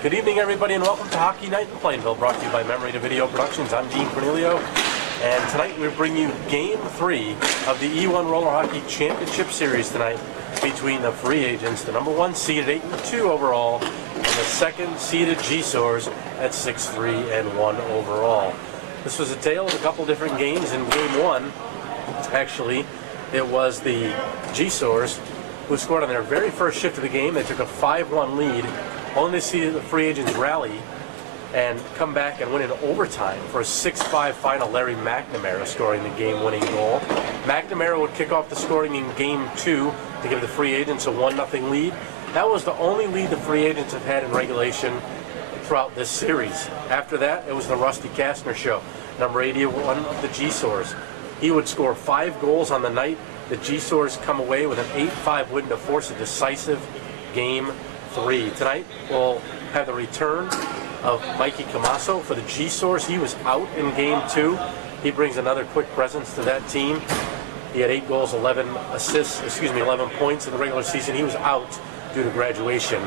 Good evening, everybody, and welcome to Hockey Night in Plainville, brought to you by Memory to Video Productions. I'm Cornelio, and tonight we bring you Game 3 of the E1 Roller Hockey Championship Series tonight between the free agents, the number 1 seeded 8-2 overall, and the 2nd seeded Gynosores at 6-3-1 overall. This was a tale of a couple different games. In Game 1, actually, it was the Gynosores who scored on their very first shift of the game. They took a 5-1 lead. Only to see the free agents rally and come back and win in overtime for a 6-5 final. Larry McNamara scoring the game-winning goal. McNamara would kick off the scoring in Game 2 to give the free agents a 1-0 lead. That was the only lead the free agents have had in regulation throughout this series. After that, it was the Rusty Kastner show, number 81 of the Gynsores. He would score 5 goals on the night. The Gynsores come away with an 8-5 win to force a decisive Game 3. Tonight we'll have the return of Mikey Camasso for the Gynsores. He was out in Game 2. He brings another quick presence to that team. He had 8 goals, 11 points in the regular season. He was out due to graduation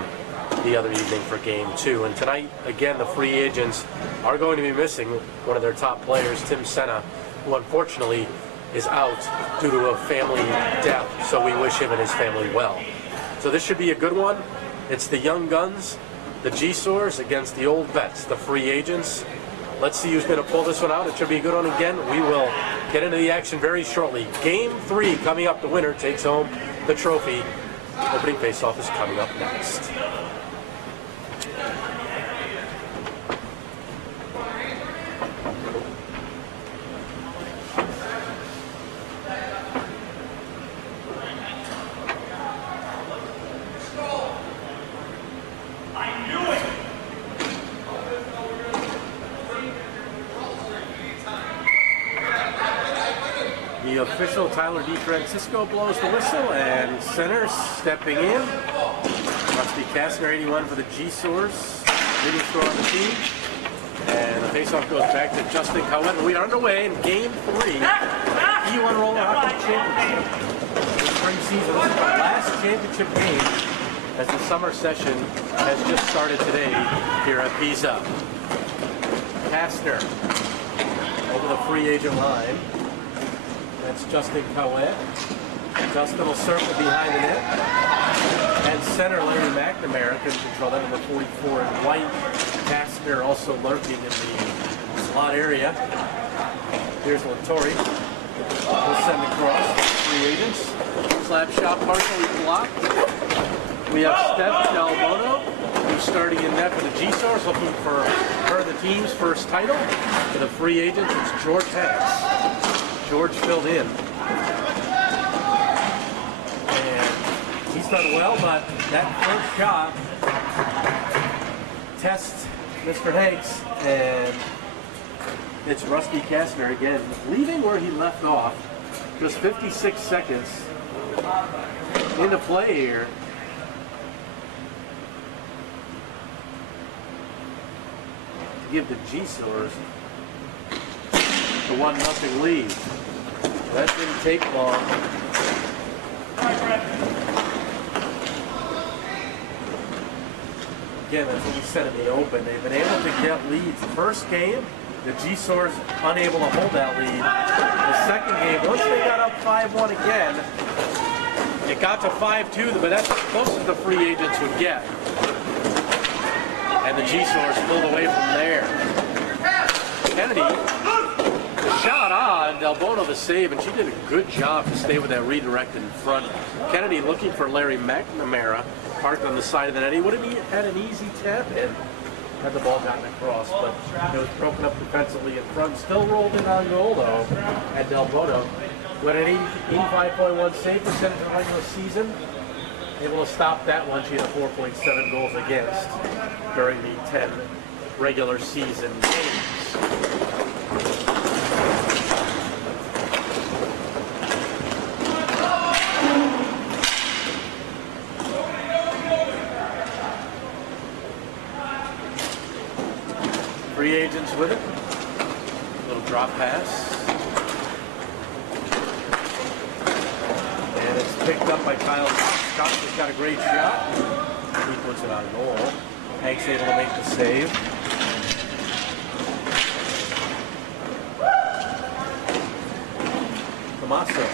the other evening for Game 2. And tonight, again, the free agents are going to be missing one of their top players, Tim Senna, who unfortunately is out due to a family death. So we wish him and his family well. So this should be a good one. It's the young guns, the Gynsores, against the old vets, the free agents. Let's see who's going to pull this one out. It should be a good one again. We will get into the action very shortly. Game 3 coming up. The winner takes home the trophy. Opening faceoff is coming up next. The official Tyler DeFrancisco blows the whistle, and center stepping in. Rusty Kastner, 81 for the Gynsores, leading scorer on the team. And the faceoff goes back to Justin Cowett. We are underway in Game 3, E1 Roller Hockey Championship. The spring season, this is the last championship game as the summer session has just started today here at PISA. Kastner over the free agent line. That's Justin Cowett. Justin will circle behind the net. And center Larry McNamara can control that, number 44 in white. Kastner also lurking in the slot area. Here's Lattori. We'll send across. Free agents. Slap shot partially blocked. We have Steph Delbono, who's starting in net for the Gynsores, looking for the team's first title. For the free agents, it's George Hess. George filled in, and he's done well, but that first shot tests Mr. Hanks, and it's Rusty Kastner again, leaving where he left off. Just 56 seconds into play here. To give the Gynsores the 1-0 lead. That didn't take long. Again, that's what we said in the open. They've been able to get leads. The first game, the Gynsores unable to hold that lead. The second game, once they got up 5-1 again, it got to 5-2, but that's as close as the free agents would get. And the Gynsores pulled away from there. Kennedy, the shot on, Delbono the save, and she did a good job to stay with that redirect in front. Kennedy looking for Larry McNamara, parked on the side of the net. He would have had an easy tap in had the ball gotten across, but it was broken up defensively in front. Still rolled in on goal, though, at Delbono. With an 85.1 save percentage in the regular season, able to stop that one. She had 4.7 goals against during the 10 regular season games. Free agents with it. Little drop pass. And it's picked up by Kyle Cox. Cox has got a great shot. He puts it on goal. Hank's able to make the save. Tommaso.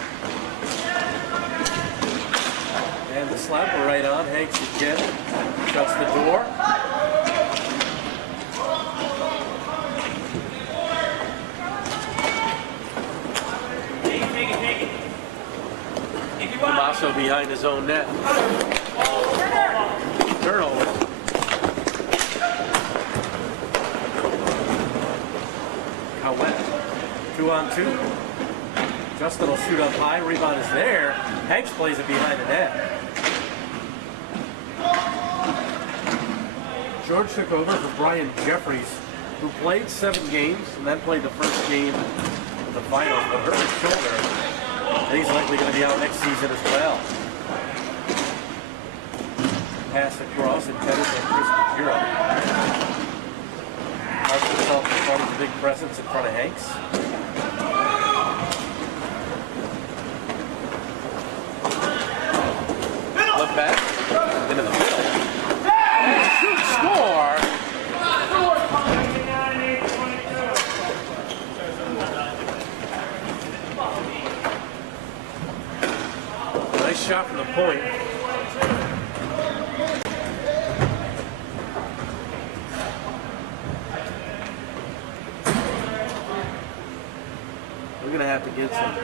And the slapper right on. Hanks again. Shuts the door. Tommaso behind his own net. Turnover. Cowett. 2-on-2. Justin will shoot up high. Rebound is there. Hanks plays it behind the net. George took over for Brian Jeffries, who played 7 games and then played the first game of the finals, but hurt his shoulder. And he's likely going to be out next season as well. Pass across and Teddy and Chris Giro. Marks himself in front of the big presence in front of Hanks. Flip back into the middle. And shoot, score! Nice shot from the point. We're going to have to get some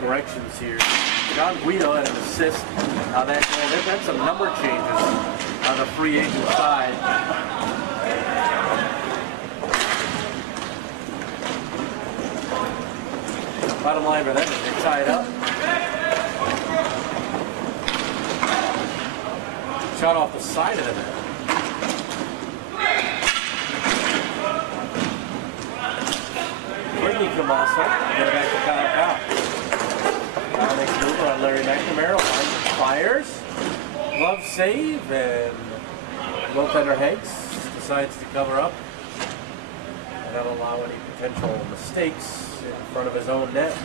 corrections here. John Guido had an assist on that goal. They've had some number changes on the free agent side. Bottom line for them is they tie it up. Shot off the side of the net. Brittany Tommaso, get it back to Kyle Cow. Now makes move on Larry McNamara, fires, glove save, and goaltender Hanks decides to cover up and not allow any potential mistakes in front of his own net.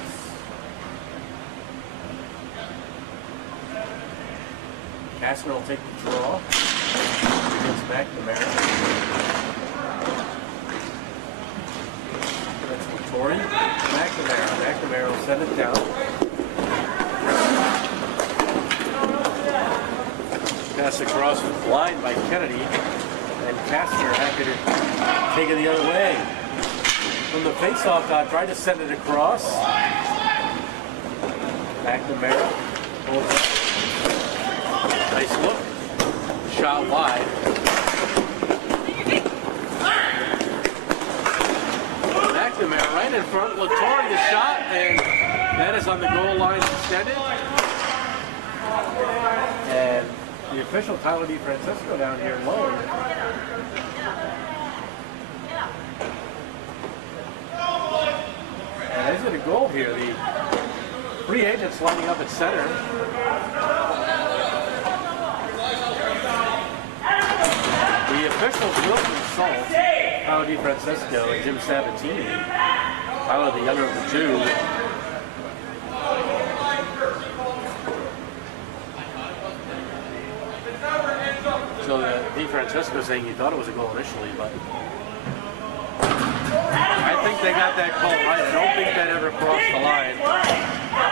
Kastner will take the draw against McNamara. That's Vittori. McNamara will send it down. Pass across the line by Kennedy, and Kastner happy to take it the other way. From the face-off dot, tried to send it across. McNamara pulls up. Nice look. Shot wide. McNamara right in front. Vittori the shot, and that is on the goal line extended. And the official Tyler DeFrancisco down here low. And there's a goal here. The free agent's lining up at center. The officials will consult Tyler DeFrancisco and Jim Sabatini. Tyler, the younger of the two. So DeFrancisco saying he thought it was a goal initially, but I think they got that call right. I don't think that ever crossed the line.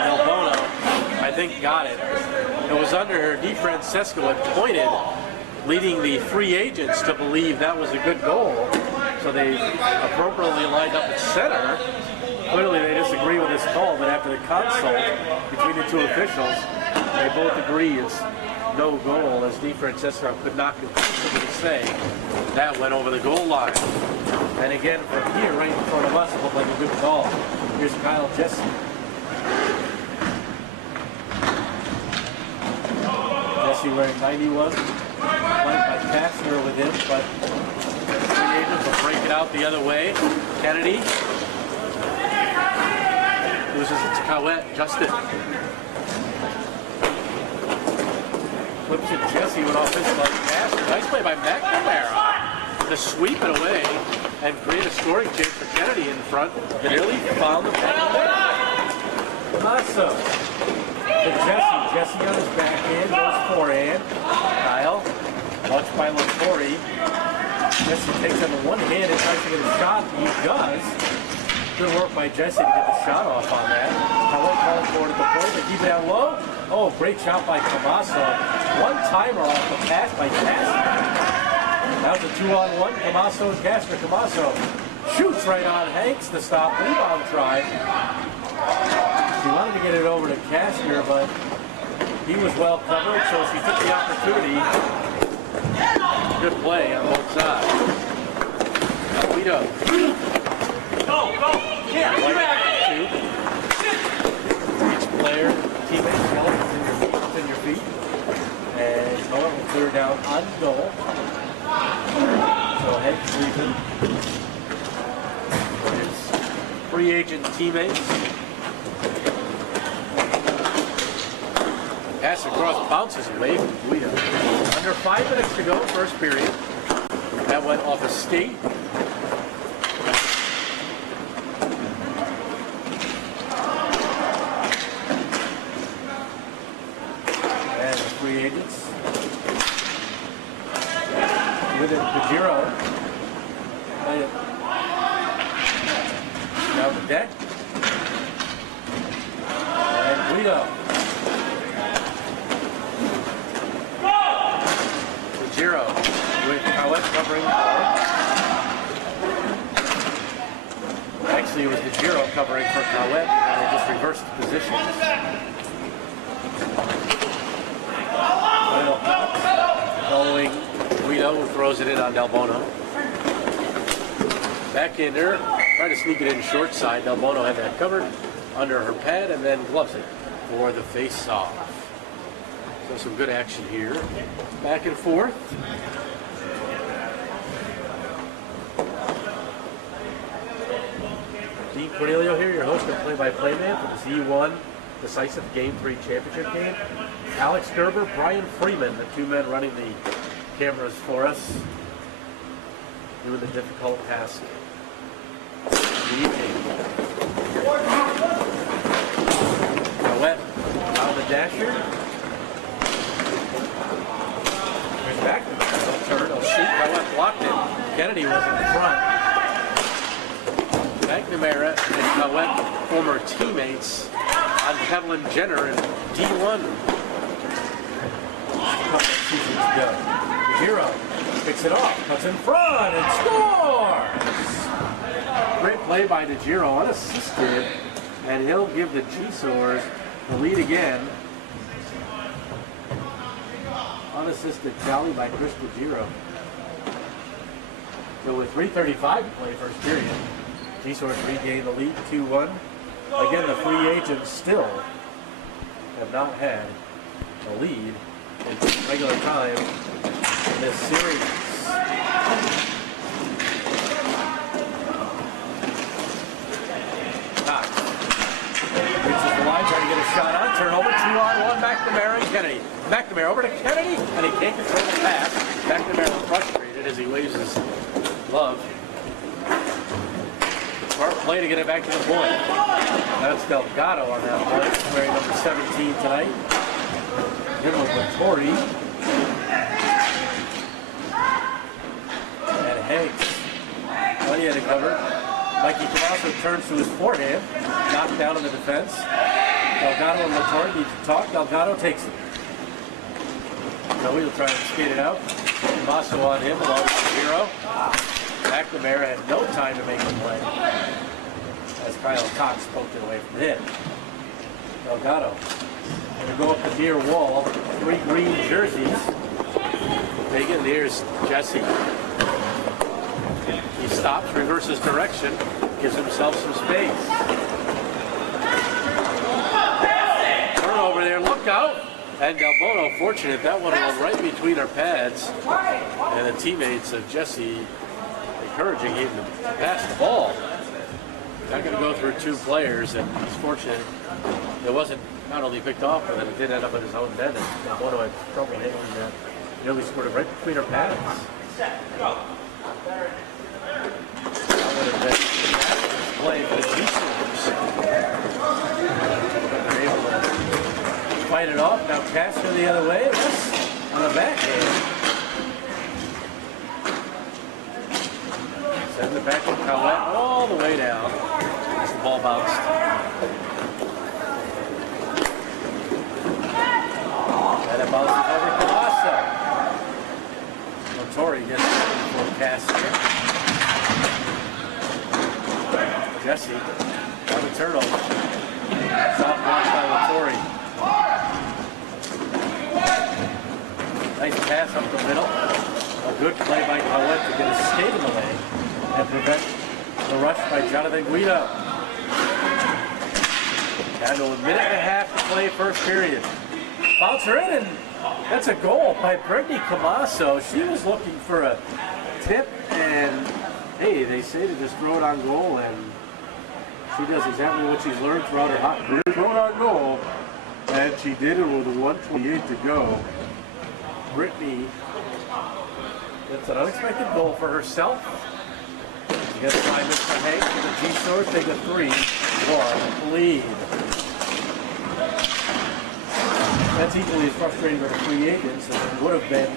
Del Bono, I think, got it. It was under DeFrancisco had pointed, leading the free agents to believe that was a good goal. So they appropriately lined up at center. Clearly they disagree with this call, but after the consult between the two officials, they both agree it's no goal, as DeFrancisco could not conclusively say that went over the goal line. And again, from here, right in front of us, it looked like a good call. Here's Kyle Jesse. Jesse wearing 91, flanked by Kastner with him, but the free agents will break it out the other way. Kennedy loses it to Cowett. Justin flips it. Jesse went off his leg. Kastner. Nice play by McNamara to sweep it away and create a scoring chance for Kennedy in front. They nearly found the net. Tommaso. Jesse on his backhand, goes forehand. Kyle, watch by Latori. Jesse takes on the one hand and tries to get a shot. He does. Good work by Jesse to get the shot off on that. Howard calling for it at the point. They keep it down low. Oh, great shot by Camasso. One timer off the pass by Castro. That was a 2-on-1. Camasso and Castro. Camasso shoots right on Hanks to stop. Rebound try. He wanted to get it over to Castro, but he was well covered, so she took the opportunity. Good play on both sides. Guido. Go! Yeah, two. Each player, teammate, it's in your feet. And Noah will clear down on goal. So ahead, Freeman. His free agent teammates. Pass across, bounces away from Guido. Under 5 minutes to go, first period. That went off a skate. And the free agents. With it, Pajero. Down the deck. And Guido. Pajero with Howard covering for. Actually, it was Pajero covering for Howard, and they just reversed the positions. Following Guido, who throws it in on Del Bono. Backhander, trying to sneak it in short side. Del Bono had that covered under her pad and then gloves it for the face-off. So some good action here. Back and forth. Dean Cornelio here, your host and play-by-play man for this E1 decisive Game 3 championship game. Alex Gerber, Brian Freeman, the two men running the cameras for us, doing the difficult task. Wet on the dasher. Here's back. He'll turn, he'll shoot. Wet blocked it. Kennedy was in the front. McNamara and Wet, former teammates on Kevlin Jenner in D1. Hero picks it off, cuts in front, and scores! Great play by DeGiro, unassisted, and he'll give the Gynsores the lead again. Unassisted tally by Chris DeGiro. So with 3:35 to play first period, Gynsores regain the lead 2-1. Again, the free agents still have not had a lead in regular time in this series. Cox reaches the line, trying to get a shot on. Turnover, 2-on-1, McNamara and Kennedy. McNamara over to Kennedy, and he can't control the pass. McNamara frustrated as he waves his glove. Smart play to get it back to the point. That's Delgado on that play, wearing number 17 tonight. Then with Latori. And Hanks. Plenty had it covered. Mikey Camasso turns to his forehand. Knocked down in the defense. Delgado and Latori need to talk. Delgado takes it. So he'll try and skate it out. Camasso on him along with Hero. McNamara had no time to make the play, as Kyle Cox poked it away from him. Delgado going to go up the near wall, 3 green jerseys. Take it, there's Jesse. He stops, reverses direction, gives himself some space. Turnover there, look out! And Del Bono, fortunate, that one went right between our pads. And the teammates of Jesse encouraging him to pass the ball. Not going to go through 2 players, and he's fortunate it wasn't not only picked off, but then it did end up in his own net, and Bono had trouble handling that. Nearly scored it right between our pads. Play for the Gynsores. They're able to fight it off. Now Castro the other way. On the backhand. Jesse on the turnover. Soft block by Latore. Nice pass up the middle. A good play by Colette to get a skate in the lane and prevent the rush by Jonathan Guido. Down to a minute and a half to play first period. Bouncer in, and that's a goal by Brittany Camasso. She was looking for a tip, and hey, they say to just throw it on goal, and she does exactly what she's learned throughout her hockey career. Throw it on goal, and she did it with 1:28 to go. Brittany, that's an unexpected goal for herself. She gets by Mr. Hank, and the Gynsores take a 3-1 lead. That's equally as frustrating for the free agents as it would have been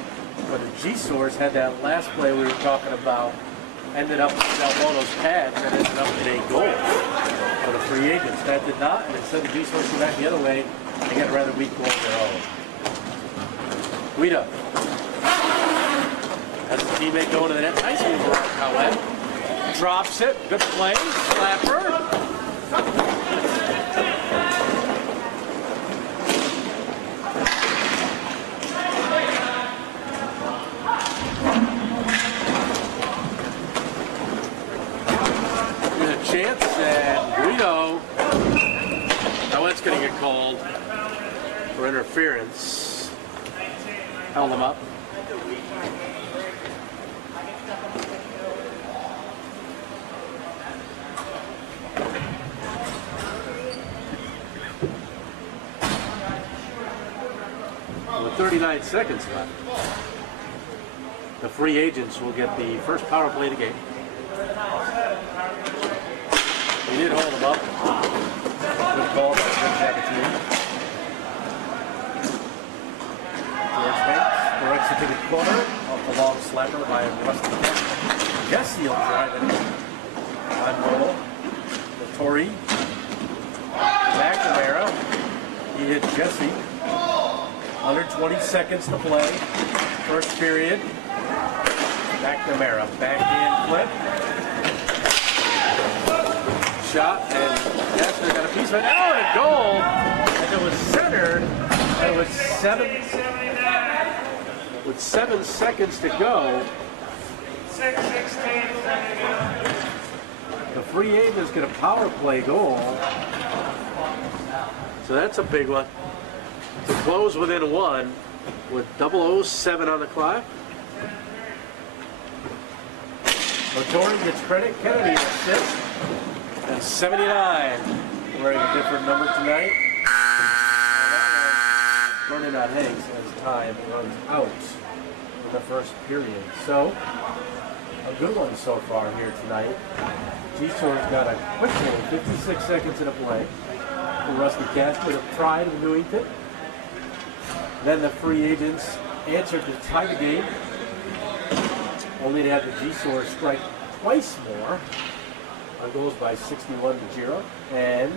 when the Gynsores had that last play we were talking about, ended up with Albono's pads and ended up in a goal for the free agents. That did not, and instead the Gynsores go back the other way and get a rather weak goal of their own. Guido has the teammate going to the net. Nice move around Colette. Drops it. Good play. Slapper. There's a chance, and Guido. Now it's going to get called for interference. Held him up. With 39 seconds left, the free agents will get the first power play of the game. He did hold him up. Good call by the Jacket team. Directs it to the corner, off the long slapper by Rusty Kent. Jesse will drive it on goal. Latore. McNamara. He hit Jesse. Under 20 seconds to play. First period. McNamara. Backhand flip. Shot, and Jasper got a piece of it. Oh, and a goal! And it was centered. And it was 7 seconds to go. The free agents get a power play goal. So that's a big one. To close within one with 007 on the clock. Latore gets credit. Kennedy an assist. And 79. Wearing a different number tonight. Running on Higgins as time runs out in the first period. So, a good one so far here tonight. Gynsores got a quick one, 56 seconds in a play. The Rusty Cats with a pride of Newington. Then the free agents answered to tie the game, only to have the Gynsores strike twice more on goals by 61-0 and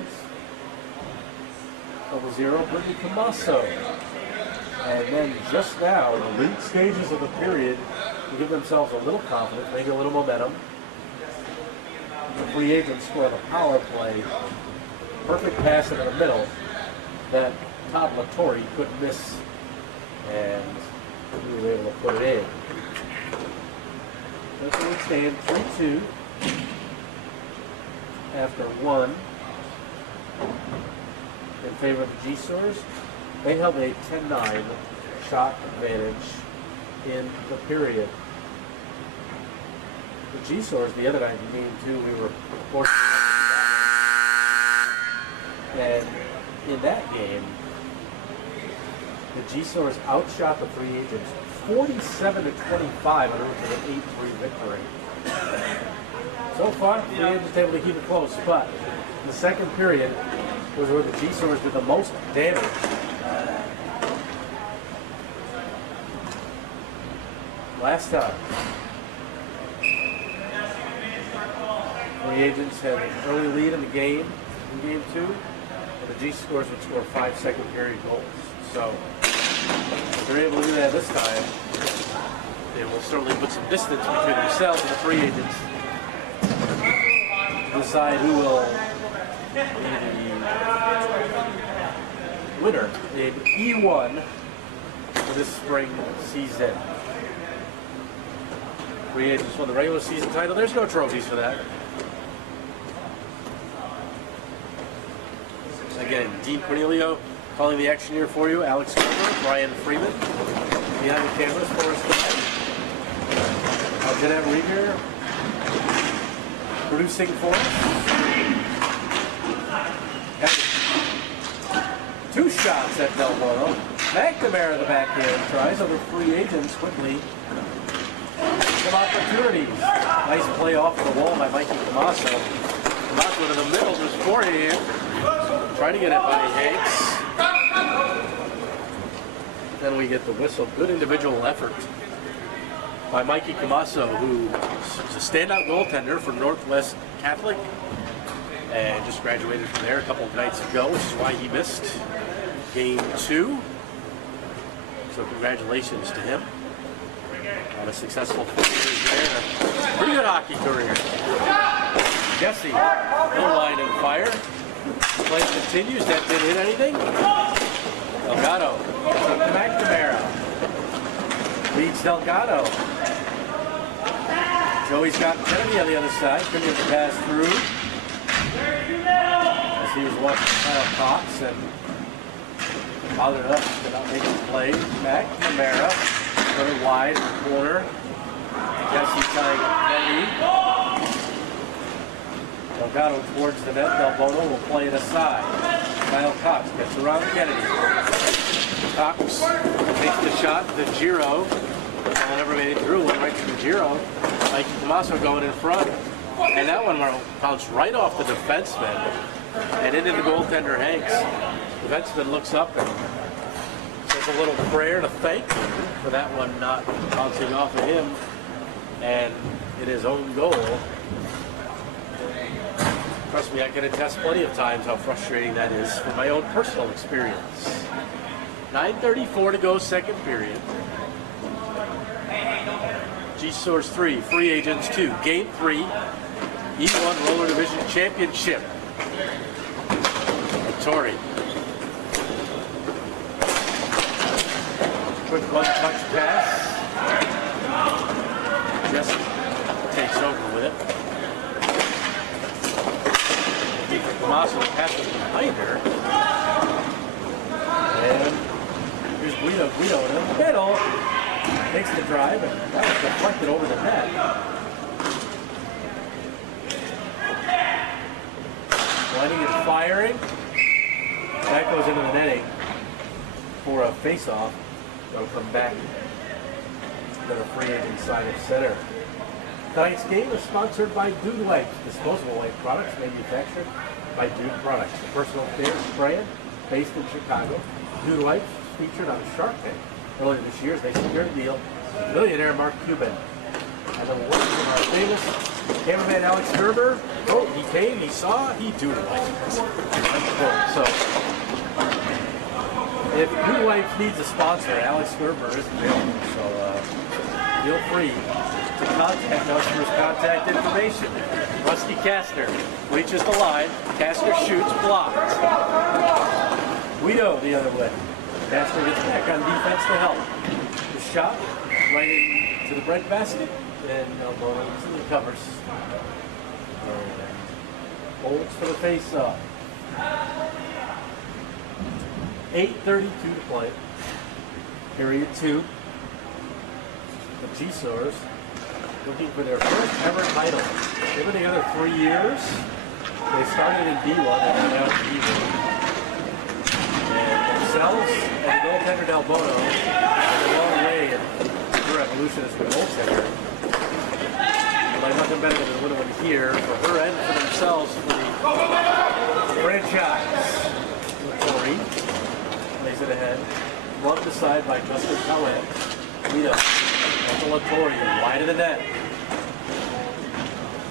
0-0 Brittany Camasso. And then just now, in the late stages of the period, to give themselves a little confidence, maybe a little momentum, the free agents score the power play. Perfect pass into the middle that Todd Latore couldn't miss, and he was able to put it in. That's where we stand, 3-2 after one in favor of the Gynsores. They held a 10-9 shot advantage in the period. The Gynsores, the other night, game two, we were fortunate. And in that game, the Gynsores outshot the free agents 47-25 on an 8-3 victory. So far, the free agents able to keep it close, but the second period was where the Gynsores did the most damage. Last time, free agents had an early lead in the game, in game two, and the Gynsores would score 5 second period goals. So, if they're able to do that this time, they will certainly put some distance between themselves and the free agents. The decide who will be the winner in E1 for this spring season. Free agents won the regular season title. There's no trophies for that. Again, Dean Cornelio calling the action here for you. Alex Gerber, Brian Freeman behind the cameras for us tonight. Anjanette Rieger producing for us. Two shots at Del Bono. McNamara the backhand tries. Other free agents quickly. Some opportunities. Nice play off the wall by Mikey Camasso. Camasso to the middle, just forehand. Trying to get it by Hanks. Then we get the whistle. Good individual effort by Mikey Camasso, who is a standout goaltender for Northwest Catholic and just graduated from there a couple of nights ago, which is why he missed game 2. So congratulations to him on a successful 4 years there. Pretty good hockey career. Jesse, no line and fire. Play continues. That didn't hit anything. Delgado. McNamara. Leads Delgado. Joey's got Kennedy on the other side. Kennedy has to pass through. As he was watching Kyle Cox and bothered up to not make the play. McNamara. Put it wide in the corner. Jesse tying Kennedy. Delgado towards the net. Del Bono will play it aside. Kyle Cox gets around Kennedy. Cox takes the shot. The Giro. Ball never made it through. Went right to the Giro. Mikey Camasso going in front. And that one bounced right off the defenseman and into the goaltender Hanks. The defenseman looks up and says a little prayer to thank him for that one not bouncing off of him and in his own goal. Trust me, I can attest plenty of times how frustrating that is from my own personal experience. 9:34 to go, second period. Gynosores 3, Free Agents 2, Game 3, E1 Roller Division Championship. Tori. Quick one-touch pass. Jesse takes over with it. Camasso passes behind her. And here's Guido. Guido in the middle. Takes the drive, and that was deflected over the net. Lighting and firing. That goes into the netting for a face-off. It'll come back to the free agent side of center. Tonight's game is sponsored by Dude Wipes, disposable wipe products manufactured by Dude Products, the personal care brand based in Chicago. Dude Wipes featured on Shark Tank earlier this year as they secured a deal with millionaire Mark Cuban. And the words from our famous cameraman Alex Gerber, oh, he came, he saw, he Dude Wipes. So, if Dude Wipes needs a sponsor, Alex Gerber is available. So, feel free to contact us for his contact information. Rusty Kastner reaches the line. Kastner shoots, blocked. Guido the other way. Kastner gets back on defense to help. The shot right into the bread basket, and Del Bono easily covers. Holds for the face-off. 8:32 to play. Period 2. The Gynosores looking for their first ever title. They've been together 3 years. They started in D1 and now D1. And themselves and the goaltender Del Bono have a long way in her evolution as a goaltender. Like nothing better than a little one here for her and for themselves for the franchise. Tori lays it ahead. Gloved aside by Justin Cowan. Guido. Tori wide of the net.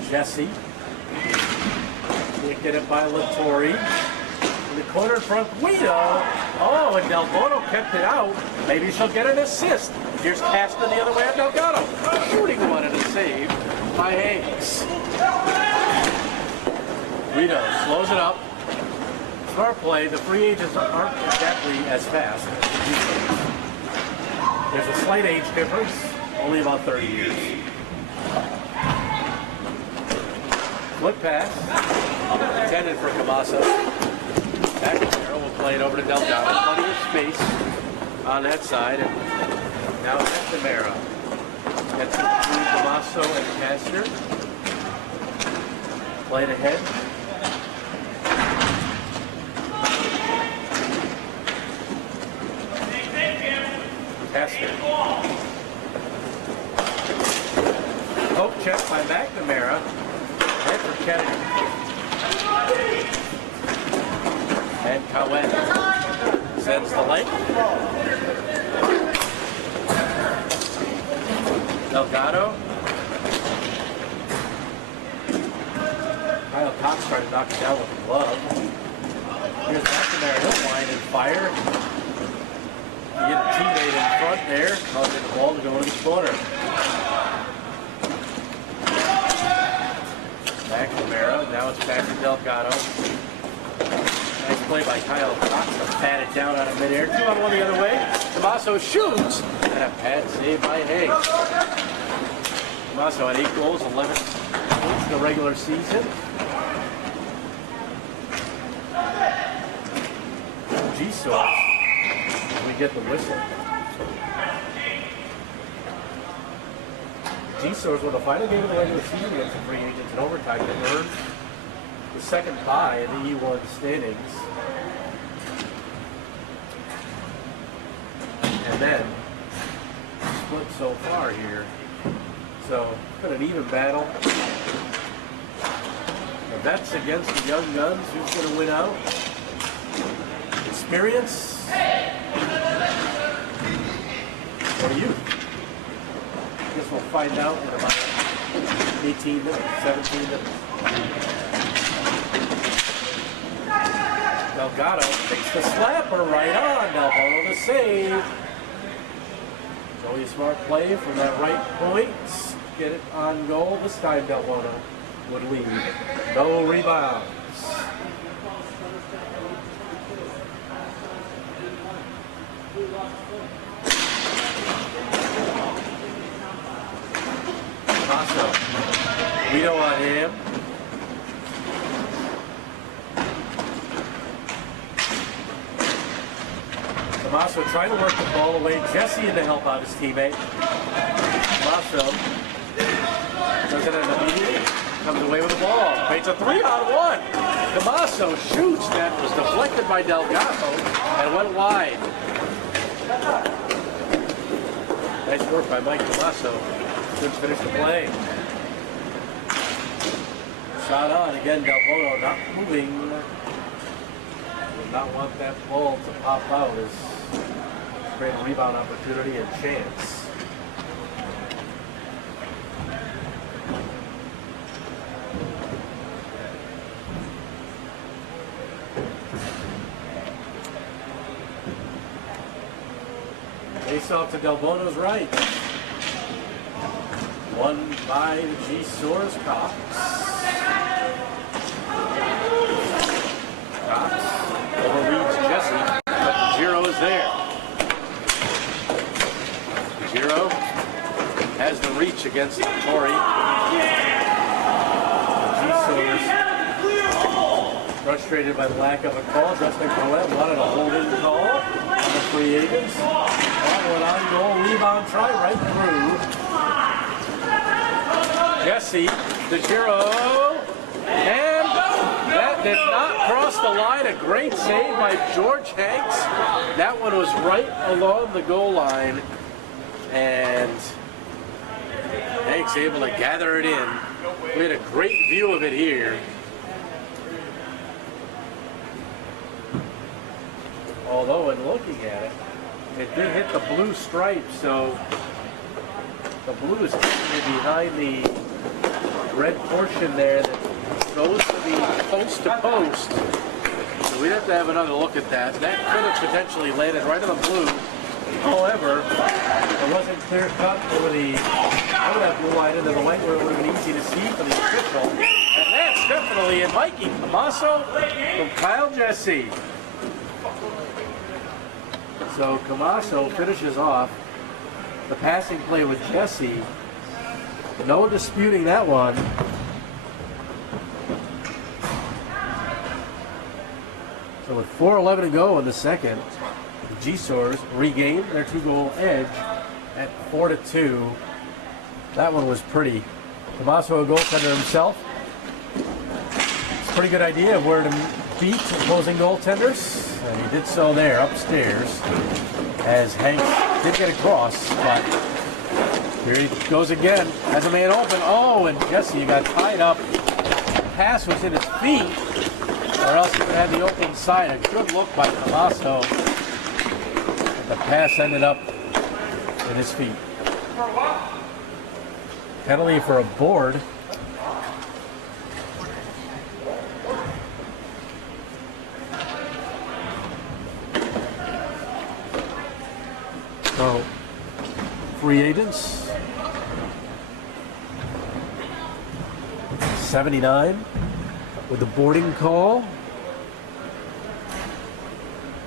Jesse. Can't get it by Lattori. In the corner in front, Guido. Oh, and Del Bono kept it out. Maybe she'll get an assist. Here's Caston the other way on Delgado. Shooting one and a save by Higgins. Guido slows it up. Smart play. The free agents aren't exactly as fast. There's a slight age difference, only about 30 years. Flip pass, intended for Camasso. Back to Arrow will play it over to Delgado. Plenty of space on that side. And now McNamara. Gets it through Camasso and Castor. Played ahead. Castor. Poke check by McNamara. Head for Kennedy. And Cowen sends the length. Delgado. Kyle Cox trying to knock it down with a glove. Here's McNamara. He'll line and fire. You get a teammate in front there, causing the ball to go in the corner. McNamara, now it's back to Delgado. Nice play by Kyle Cox to pat it down out of midair. 2-on-1 the other way. Tommaso shoots, and a pad save by Higgs. Tommaso had 8 goals, 11 points in the regular season. Gynosores. We get the whistle. Gynsores won the final game of the regular season against the free agents in overtime to earn the second bye in the E1 standings. And then split so far here. So got an even battle. The vets against the young guns. Who's going to win out? Experience. Or youth? I guess we'll find out in about 18 minutes, 17 minutes. Delgado takes the slapper right on. Delgado the save. It's always a smart play from that right point. Get it on goal. This time Delgado would lead. No rebounds. Guido on him. Tommaso trying to work the ball away. Jesse in to help out his teammate. Tommaso doesn't end up eating. Comes away with the ball. Makes a 3-on-1. Tommaso shoots. That was deflected by Delgado and went wide. Nice work by Mike Tommaso. Couldn't finish the play. Shot on again. Delgado not moving. Would not want that ball to pop out as great rebound opportunity and chance. Face off to Delbono's right. Won by the Gynosores Cox. Cox overreads Jesse, but Giro is there. Giro has the reach against Torrey. Gynosores frustrated by the lack of a call. Justin Cohen wanted a holding call on the free agents. That one on goal, rebound try right through. Jesse, the Giro, and that did not cross the line. A great save by George Hanks. That one was right along the goal line, and Hanks able to gather it in. We had a great view of it here. Although in looking at it, it did hit the blue stripe, so the blue is behind the red portion there that goes to be post to post. So we'd have to have another look at that. That could have potentially landed right on the blue. However, it wasn't clear cut over the out of that blue line into the white where it would have been easy to see for the official. And that's definitely in. Mikey Camasso from Kyle Jesse. So Camasso finishes off the passing play with Jesse. No disputing that one. So with 4:11 to go in the second, the Gynsores regained their 2-goal edge at 4-2. That one was pretty. Camasso, a goaltender himself. It's a pretty good idea of where to beat opposing goaltenders, and he did so there upstairs as Hank did get across, but here he goes again. Has a man open. Oh, and Jesse got tied up. The pass was in his feet, or else he would have had the open side. A good look by Camasso. The pass ended up in his feet. Penalty for a board. So, free agents. 79 with the boarding call.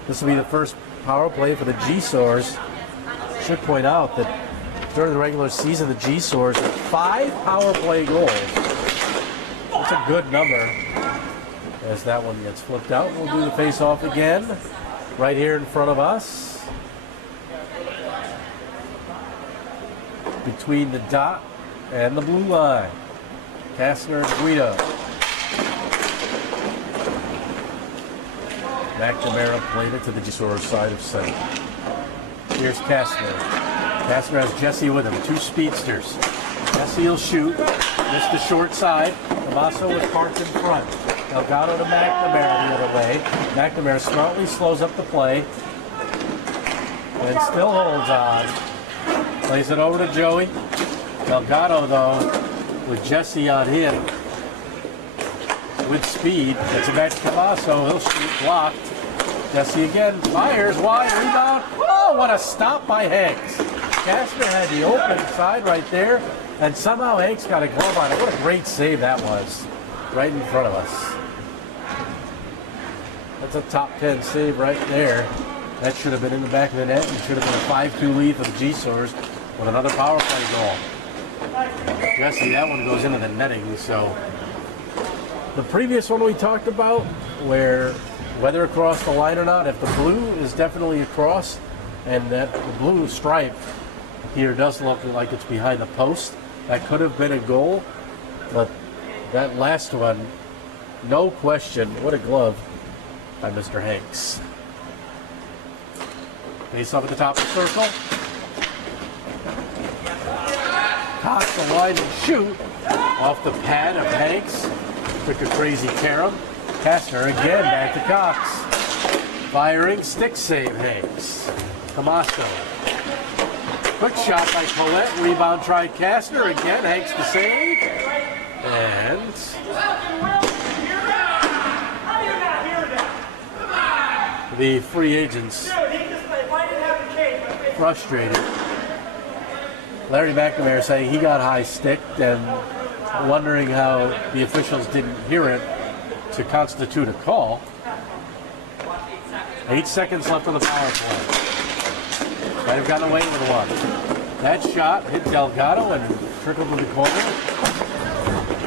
This will be the first power play for the Gynsores. Should point out that during the regular season, the Gynsores had 5 power play goals. That's a good number. As that one gets flipped out, we'll do the face-off again, right here in front of us. Between the dot and the blue line. Kastner and Guido. McNamara played it to the Gynsores side of center. Here's Kastner. Kastner has Jesse with him, 2 speedsters. Jesse will shoot. Missed the short side. Camasso was parked in front. Delgado to McNamara the other way. McNamara smartly slows up the play. And still holds on. Plays it over to Joey. Delgado, though, with Jesse on him. With speed. Gets it back to Camasso. He'll shoot. Blocked. Jesse again. Fires. Wide. Rebound. Oh, what a stop by Hanks. Kastner had the open side right there, and somehow Hanks got a glove on it. What a great save that was, right in front of us. That's a top 10 save right there. That should have been in the back of the net, and should have been a 5-2 lead for the Gynsores with another power play goal. Jesse, that one goes into the netting. So the previous one we talked about, where whether across the line or not, if the blue is definitely across, and that the blue stripe here does look like it's behind the post, that could have been a goal. But that last one, no question, what a glove by Mr. Hanks. Face off at the top of the circle. Cox the line and shoot off the pad of Hanks. Took a crazy carom. Kastner again back to Cox. Firing, stick save Hanks. Camasso. Quick shot by Colette. Rebound tried Kastner. Again, Hanks the save. And the free agents frustrated. Larry McNamara saying he got high-sticked and wondering how the officials didn't hear it to constitute a call. 8 seconds left on the power play. Might have gotten away with one. That shot hit Delgado and trickled to the corner.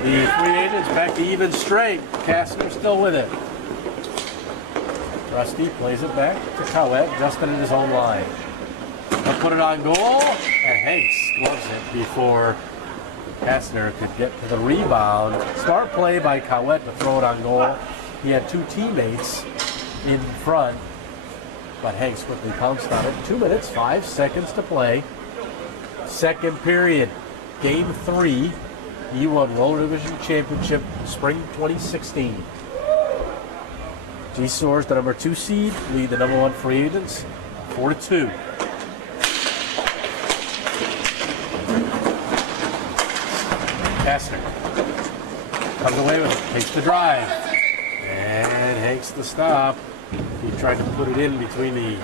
The free agents back to even straight. Kastner still with it. Rusty plays it back to Cowett, Justin in his own line. They'll put it on goal, and Hanks gloves it before Kastner could get to the rebound. Smart play by Cowett to throw it on goal. He had 2 teammates in front, but Hanks quickly pounced on it. 2 minutes, 5 seconds to play. Second period, Game 3, E1 Roller Division Championship, Spring 2016. Gynsores, the number 2 seed, lead the number 1 free agents, 4-2. Kastner comes away with it, takes the drive, and Hanks the stop. He tried to put it in between the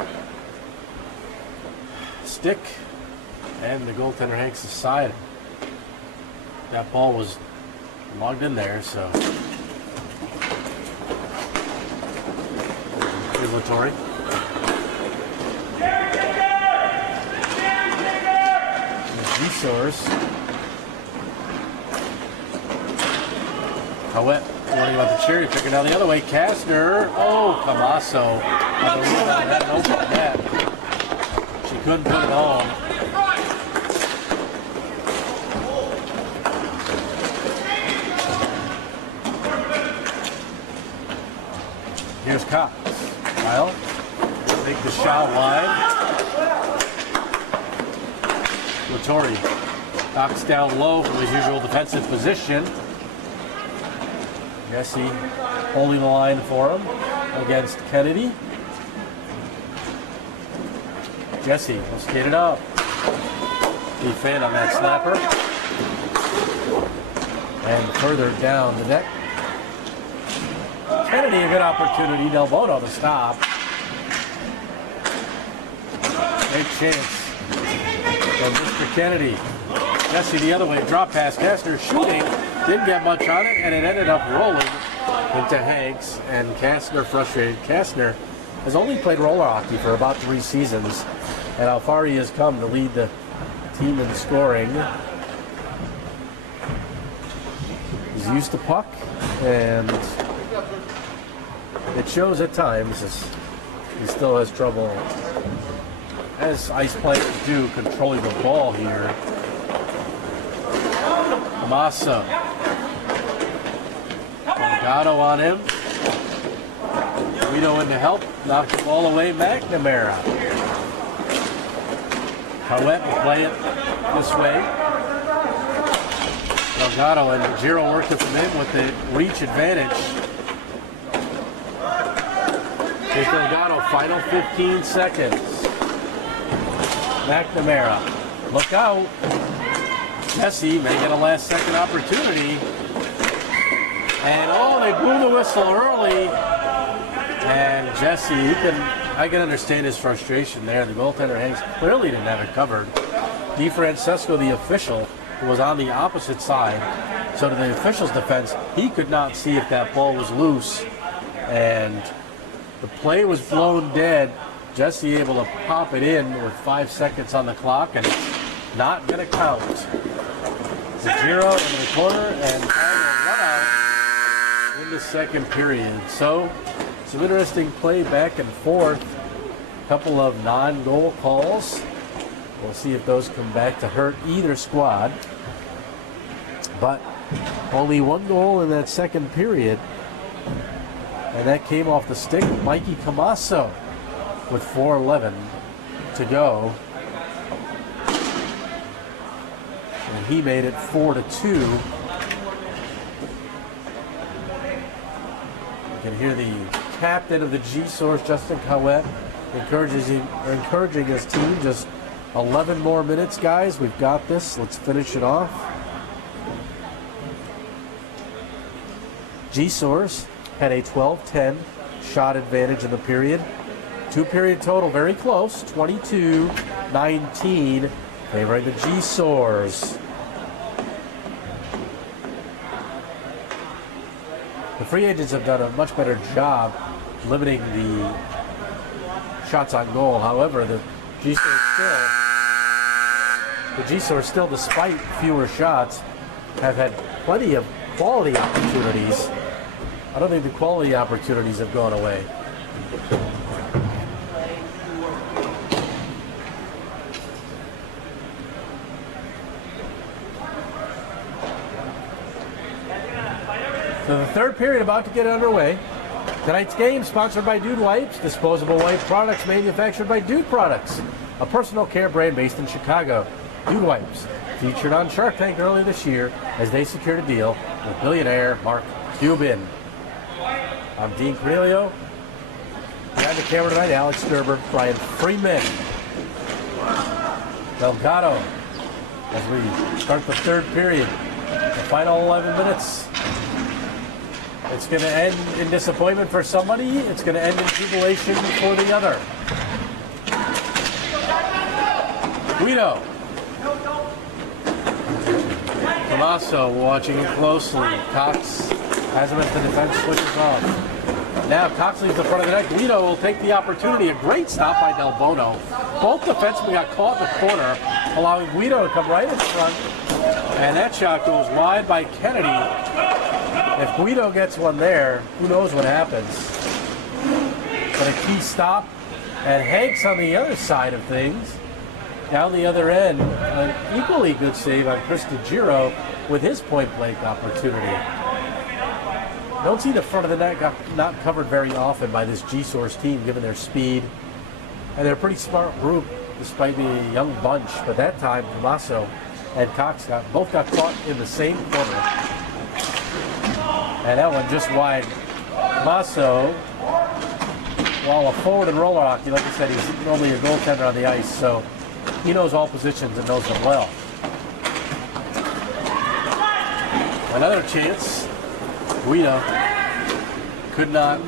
stick and the goaltender Hanks' side. That ball was logged in there, so Vittori. Gynsores. Howett warning about the cherry picker. Now the other way, Kastner. Oh, Camasso. She couldn't put it on. Here's Cox. Kyle. Take the shot wide. Vittori knocks down low from his usual defensive position. Jesse holding the line for him against Kennedy. Jesse will skate it up. Defend on that snapper. And further down the net. Kennedy a good opportunity. Del Bono to stop. Great chance from Mr. Kennedy. Jesse the other way. Drop pass. Kastner shooting. Didn't get much on it, and it ended up rolling into Hanks, and Kastner frustrated. Kastner has only played roller hockey for about 3 seasons, and how far he has come to lead the team in scoring. He's used to puck, and it shows at times as he still has trouble, as ice players do, controlling the ball here. Massa. Delgado on him. Guido in to help. Knocked the ball away. McNamara. Howett will play it this way. Delgado and Giro working from him with the reach advantage. Here's Delgado, final 15 seconds. McNamara. Look out. Jesse may get a last second opportunity. And oh, they blew the whistle early. And Jesse, I can understand his frustration there. The goaltender Hanks clearly didn't have it covered. DeFrancesco, the official, who was on the opposite side. So to the official's defense, he could not see if that ball was loose. And the play was blown dead. Jesse able to pop it in with 5 seconds on the clock, and it's not going to count. Giro into the corner and run out in the second period. So some interesting play back and forth. Couple of non-goal calls. We'll see if those come back to hurt either squad. But only 1 goal in that second period. And that came off the stick of Mikey Camasso with 4:11 to go. And he made it 4-2. You can hear the captain of the Gynsores, Justin Cowett, encouraging his team. Just 11 more minutes, guys. We've got this. Let's finish it off. Gynsores had a 12-10 shot advantage in the period. 2-period total, very close, 22-19, favoring the Gynsores. The free agents have done a much better job limiting the shots on goal. However, the Gynsores still, despite fewer shots, have had plenty of quality opportunities. I don't think the quality opportunities have gone away. So the third period about to get underway. Tonight's game sponsored by Dude Wipes, disposable wipe products manufactured by Dude Products, a personal care brand based in Chicago. Dude Wipes, featured on Shark Tank earlier this year as they secured a deal with billionaire Mark Cuban. I'm Dean Cornelio. Behind the camera tonight, Alex Gerber, Brian Freeman, Delgado, as we start the third period. The final 11 minutes. It's going to end in disappointment for somebody. It's going to end in jubilation for the other. Guido. Camasso watching it closely. Cox has him at the defense, switches off. Now Cox leaves the front of the net. Guido will take the opportunity. A great stop by Del Bono. Both defensemen got caught in the corner, allowing Guido to come right in front. And that shot goes wide by Kennedy. If Guido gets one there, who knows what happens. But a key stop. And Hanks on the other side of things. Down the other end, an equally good save on Chris DeGiro with his point-blank opportunity. Don't see the front of the net not covered very often by this Gynosores team, given their speed. And they're a pretty smart group, despite being a young bunch. But that time, Tommaso and Cox both got caught in the same corner. And that one just wide. Tommaso, while a forward in roller hockey, like I said, he's normally a goaltender on the ice, so he knows all positions and knows them well. Another chance. Guido could not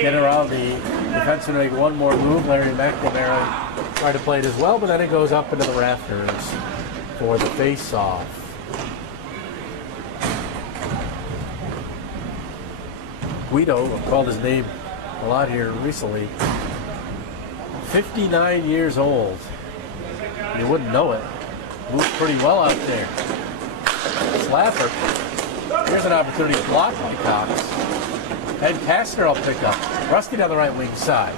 get around the defenseman to make one more move. Larry McNamara tried to play it as well, but then it goes up into the rafters for the face-off. Guido, I've called his name a lot here recently, 59 years old. You wouldn't know it. Moves pretty well out there. Slapper. Here's an opportunity blocked by Cox. And Kastner will pick up. Rusty down the right wing side.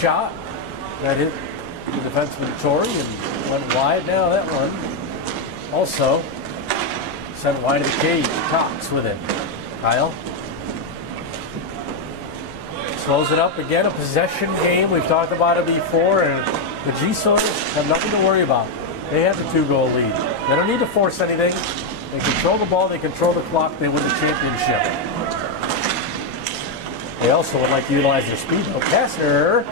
Shot. That hit the defenseman Torrey and went wide. Now that one also sent wide of the cage. Cox with it. Kyle. Slows it up again. A possession game. We've talked about it before. And the Gynosores have nothing to worry about. They have the 2-goal lead. They don't need to force anything. They control the ball, they control the clock, they win the championship. They also would like to utilize their speed. Oh, Kastner,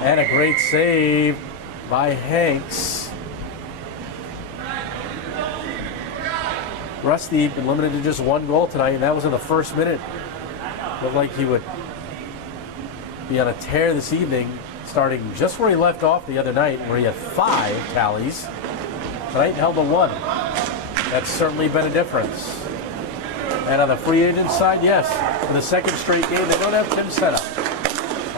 and a great save by Hanks. Rusty been limited to just 1 goal tonight, and that was in the first minute. Looked like he would be on a tear this evening, starting just where he left off the other night, where he had 5 tallies. Tonight held to 1. That's certainly been a difference. And on the free agent side, yes, for the second straight game, they don't have Tim set up.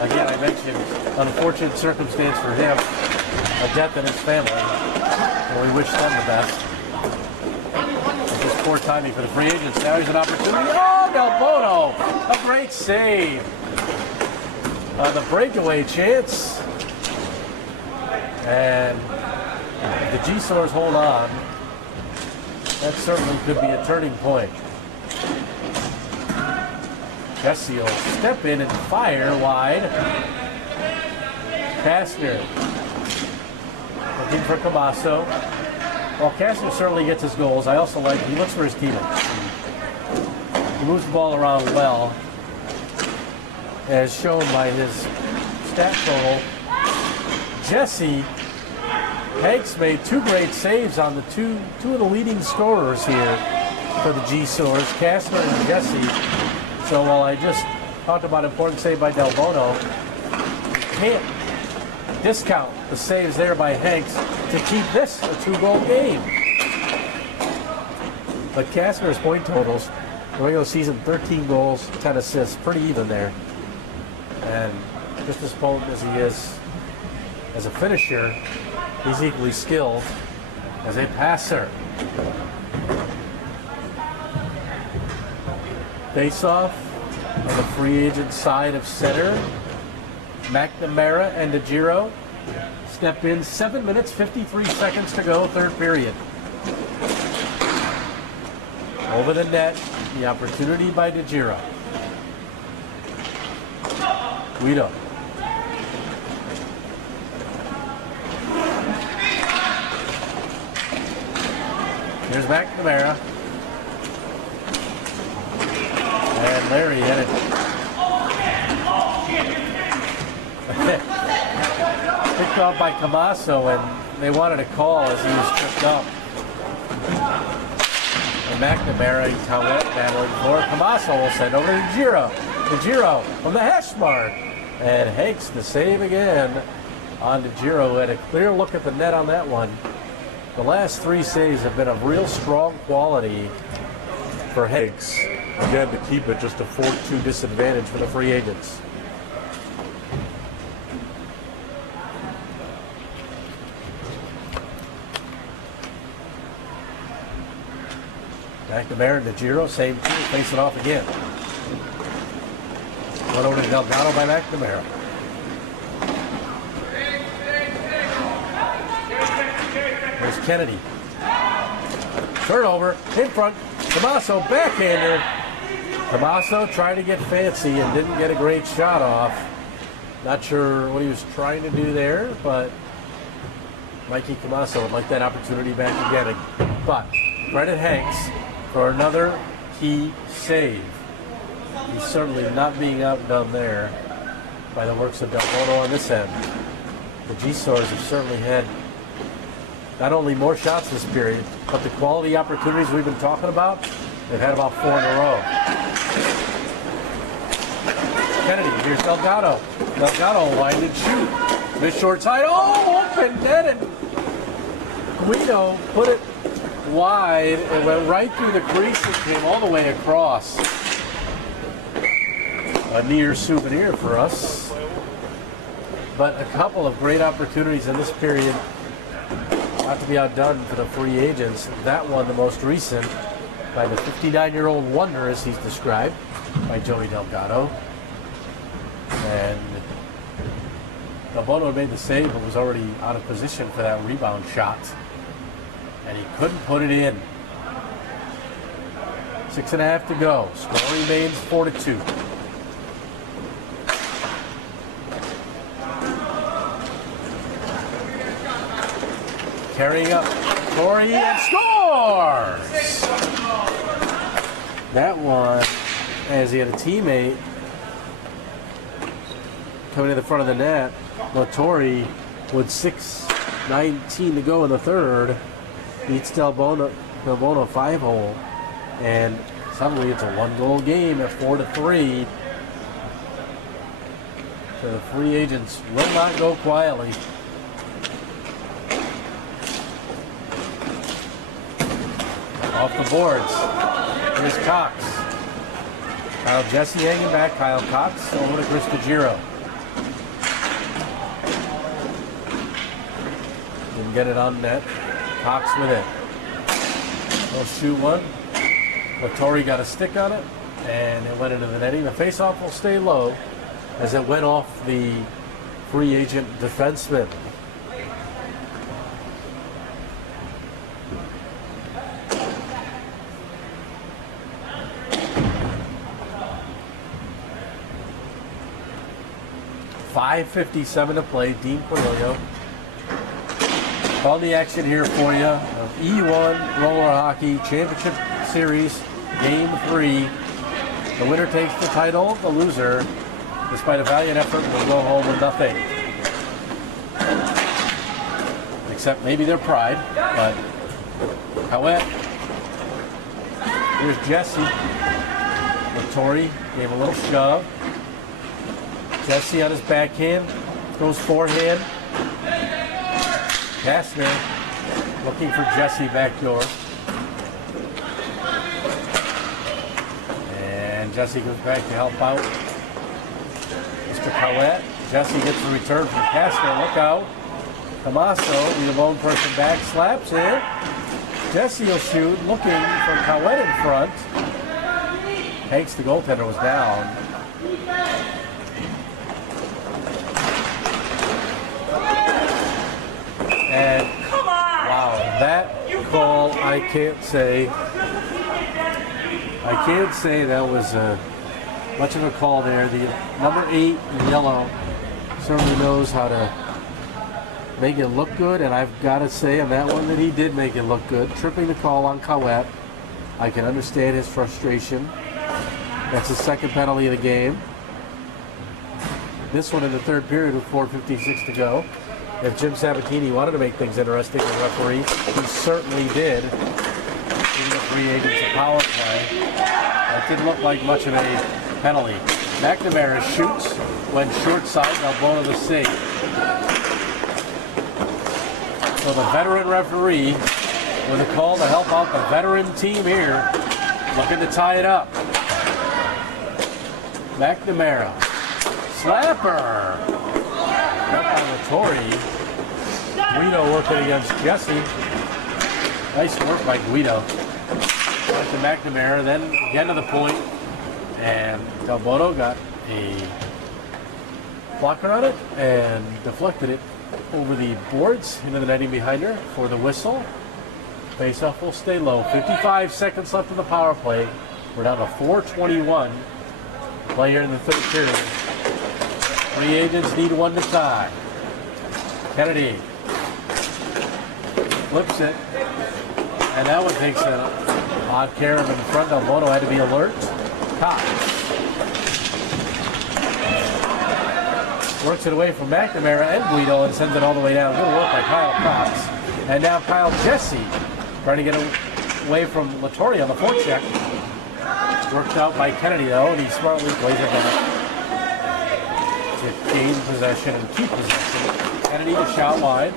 Again, I mentioned unfortunate circumstance for him, a death in his family. And we wish them the best. It's just poor timing for the free agents. Now here's an opportunity. Oh, Del Bono! A great save. The breakaway chance. And the Gynosores hold on. That certainly could be a turning point. Jesse will step in and fire wide. Kastner looking for Tommaso. While Kastner certainly gets his goals, I also like he looks for his teammates. He moves the ball around well, as shown by his stat total. Jesse Hanks made 2 great saves on the two of the leading scorers here for the Gynosores, Kastner and Jesse. So while I just talked about important save by Del Bono, you can't discount the saves there by Hanks to keep this a 2-goal game. But Kastner's point totals, the regular season, 13 goals, 10 assists, pretty even there. And just as potent as he is as a finisher, he's equally skilled as a passer. Face-off on the free agent side of center. McNamara and DeGiro step in. 7 minutes, 53 seconds to go, third period. Over the net, the opportunity by DeGiro. Guido. Here's McNamara. And Larry hit it. Picked off by Tommaso, and they wanted a call as he was tripped up. And McNamara, battling for it. Tommaso will send over to DeGiro. DeGiro from the hash mark. And Hanks the save again on DeGiro, who had a clear look at the net on that one. The last 3 saves have been of real strong quality for Hanks. Again, to keep it just a 4-2 disadvantage for the free agents. McNamara and DeGiro, same team, face it off again. One over to Delgado by McNamara. There's Kennedy. Turnover, in front, Tommaso backhander. Tommaso tried to get fancy and didn't get a great shot off. Not sure what he was trying to do there, but Mikey Tommaso would like that opportunity back again. But Brennan Hanks for another key save. He's certainly not being outdone there by the works of Del Bono on this end. The Gynosores have certainly had not only more shots this period, but the quality opportunities we've been talking about, they've had about 4 in a row. Kennedy, here's Delgado. Delgado wind and shoot. This short side, oh, open net, and Guido put it wide and went right through the crease and came all the way across. A near souvenir for us. But a couple of great opportunities in this period. Not to be outdone for the free agents. That one, the most recent, by the 59-year-old wonder, as he's described, by Joey Delgado. And Del Bono made the save, but was already out of position for that rebound shot. And he couldn't put it in. 6.5 to go. Score remains 4-2. Carrying up, Torrey, and scores! That one, as he had a teammate coming to the front of the net, Torrey with 6:19 to go in the third, beats Del Bono 5-hole, and suddenly it's a 1-goal game at 4-3. So the free agents will not go quietly. Off the boards. Here's Cox. Kyle Jesse hanging back. Kyle Cox over to Chris DeGiro. Didn't get it on net. Cox with it. He'll shoot one. Torrey got a stick on it, and it went into the netting. The faceoff will stay low as it went off the free agent defenseman. .557 to play. Dean Cornelio. All the action here for you of E1 Roller Hockey Championship Series Game 3. The winner takes the title. The loser, despite a valiant effort, will go home with nothing. Except maybe their pride. But Howett. Here's Jesse. Torrey gave a little shove. Jesse on his backhand, goes forehand. Kastner looking for Jesse backdoor. And Jesse goes back to help out Mr. Howett. Jesse gets the return from Kastner. Look out. Tommaso, the lone person back, slaps it. Jesse will shoot, looking for Howett in front. Hanks, the goaltender, was down. And wow, that call, I can't say that was much of a call there. The number 8 in yellow certainly knows how to make it look good, and I've got to say on that one that he did make it look good. Tripping the call on Howett. I can understand his frustration. That's the second penalty of the game. This one in the third period with 4:56 to go. If Jim Sabatini wanted to make things interesting as referee, he certainly did. Giving the free agents a power play. That didn't look like much of a penalty. McNamara shoots, went short side, Del Bono the save. So the veteran referee with a call to help out the veteran team here, looking to tie it up. McNamara. Slapper. Up on the Tory. Guido working against Jesse. Nice work by Guido. Back to McNamara, then again to the point. And Del Bono got a blocker on it and deflected it over the boards into the netting behind her for the whistle. Face-off will stay low. 55 seconds left in the power play. We're down to 4:21. Play here in the third period. Free agents need one to tie. Kennedy flips it. And that one takes an odd care of in front. Del Bono had to be alert. Cox works it away from McNamara and Guido and sends it all the way down. Good work by Kyle Cox. And now Kyle Jesse trying to get away from Latore on the forecheck. Worked out by Kennedy though, and he smartly plays it back to gain possession and keep possession. Kennedy to shot wide.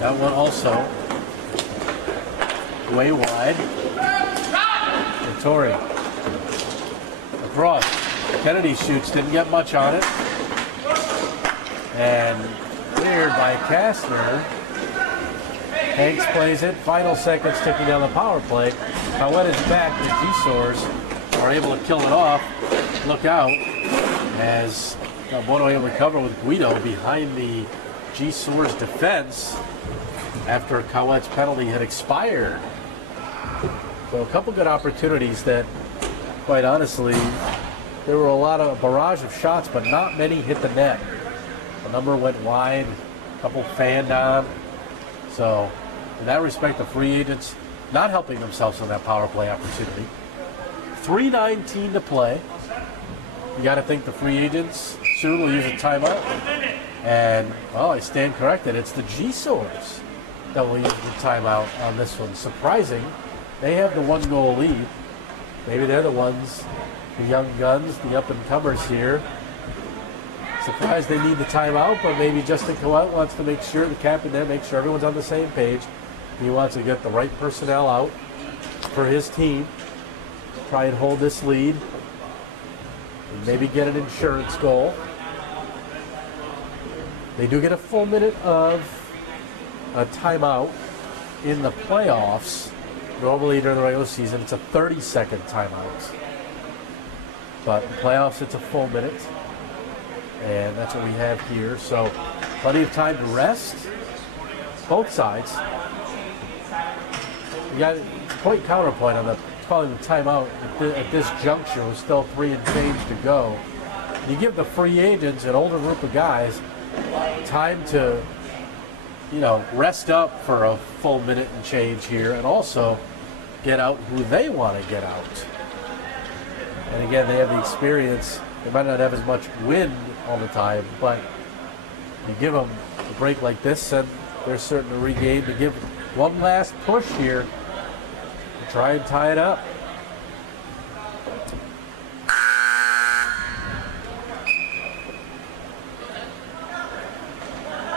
That one also way wide. Latore across. Kennedy shoots, didn't get much on it. And cleared by Kastner. Hanks plays it. Final seconds ticking down the power play. Howett is back. The Gynosores are able to kill it off. Look out as Bono able to cover with Guido behind the Gynosores defense after Cowett's penalty had expired. So a couple good opportunities that, quite honestly, there were a barrage of shots, but not many hit the net. A number went wide, a couple fanned on. So in that respect, the free agents not helping themselves on that power play opportunity. 3:19 to play. You got to think the free agents soon will use a timeout. And, well, I stand corrected. It's the Gynosores that will use the timeout on this one. Surprising. They have the 1-goal lead. Maybe they're the ones, the young guns, the up-and-comers here. Surprised they need the timeout, but maybe Justin Coët wants to make sure, the captain there, make sure everyone's on the same page. He wants to get the right personnel out for his team. Try and hold this lead. And maybe get an insurance goal. They do get a full minute of a timeout in the playoffs. Normally during the regular season, it's a 30-second timeout. But in playoffs, it's a full minute. And that's what we have here. So plenty of time to rest. Both sides. You got point counterpoint on the calling the timeout at this juncture with still 3 and change to go. You give the free agents, an older group of guys, time to, rest up for a full minute and change here, and also get out who they want to get out. And again, they have the experience. They might not have as much wind all the time, but you give them a break like this, and they're certain to regain, to give one last push here to try and tie it up.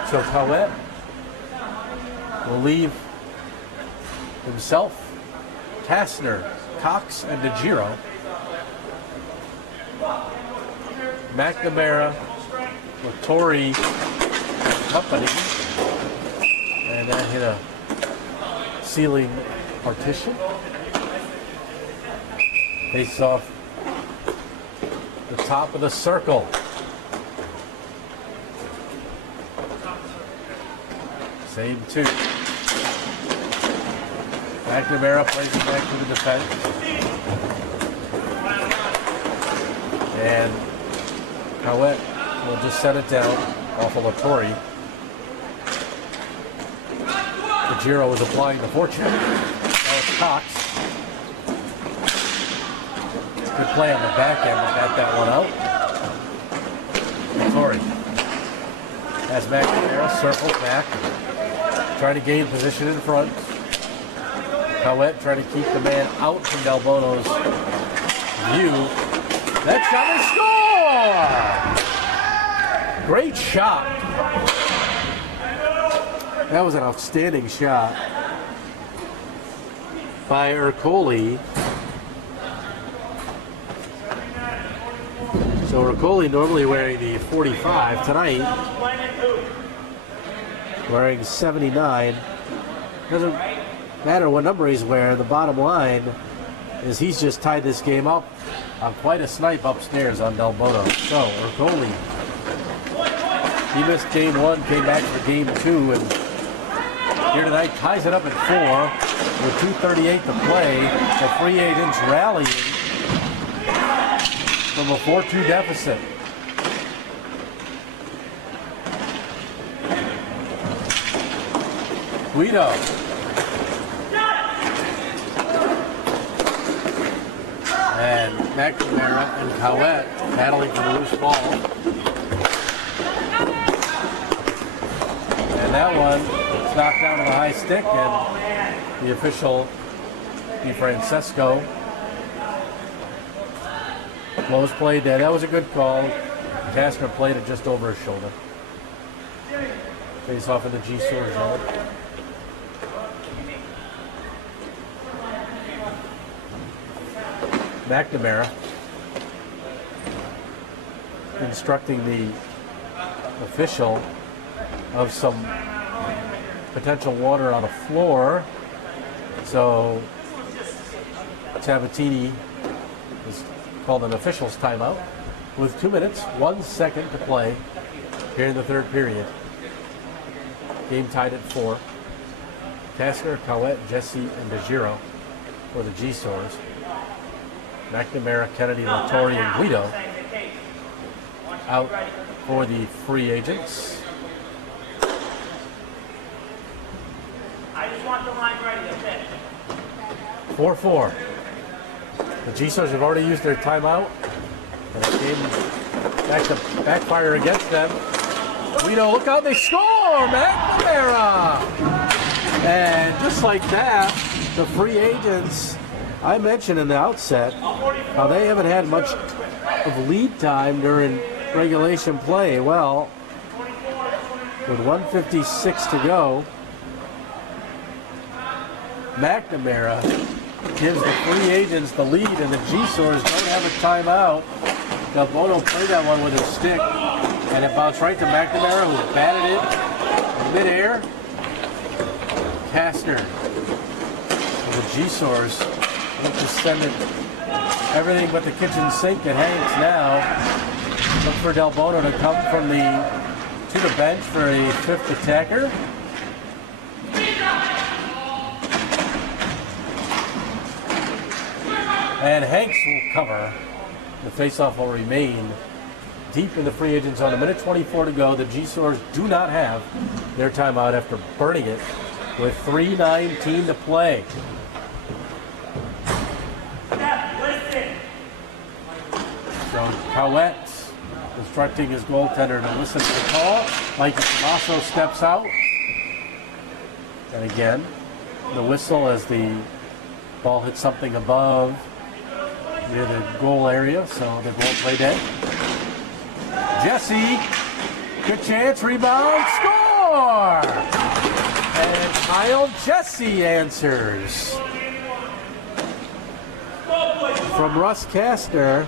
So Coët will leave himself, Kastner, Cox, and DeGiro. McNamara, Latore, Company, and that hit a ceiling partition. Face off the top of the circle. Same two. McNamara plays it back to the defense. And Coët will just set it down off of Latore. DeGiro was applying the forecheck. Now it's Cox. Good play on the back end to bat that one out. Latore has McNamara circled back, trying to gain position in front. Coët trying to keep the man out from Del Bono's view. That shot is score! Great shot. That was an outstanding shot by Ercole. So Riccoli normally wearing the 45 tonight, wearing 79. Doesn't matter what number he's wearing. The bottom line is he's just tied this game up on quite a snipe upstairs on Del Bono. So Riccoli, he missed game 1, came back for game 2, and here tonight ties it up at 4 with 2:38 to play. The free agents rallying from a 4-2 deficit. Guido. And McNamara and Cowett battling for the loose ball. And that one is knocked down to the high stick, and the official, DeFrancesco, close play dead. That was a good call. Kastner played it just over his shoulder. Face off in the Gynsores zone. McNamara instructing the official of some potential water on the floor. So Sabatini is called an official's timeout with 2 minutes, 1 second to play here in the third period. Game tied at 4. Kastner, Cowett, Jesse, and DeGiro for the Gynsores. McNamara, Kennedy, Lattori, and Guido out for the free agents. I just want the line ready, okay? 4-4. The Gynsores have already used their timeout, and it came backfire against them. Guido, look out, they score! McNamara! And just like that, the free agents, I mentioned in the outset how they haven't had much of lead time during regulation play. Well, with 1:56 to go, McNamara gives the free agents the lead, and the Gynsores don't have a timeout. Del Bono played that one with his stick, and it bounced right to McNamara, who batted it in midair. Kastner of the Gynsores just sending everything but the kitchen sink at Hanks now. Look for Del Bono to come from to the bench for a fifth attacker. And Hanks will cover. The faceoff will remain deep in the free agent zone. 1:24 to go. The Gynsores do not have their timeout after burning it with 3:19 to play. So Cowett instructing his goaltender to listen to the call. Mikey Tomaso steps out. And again, the whistle as the ball hits something above near the goal area, so they won't play dead. Jesse, good chance, rebound, score! And Kyle Jesse answers. From Russ Kastner.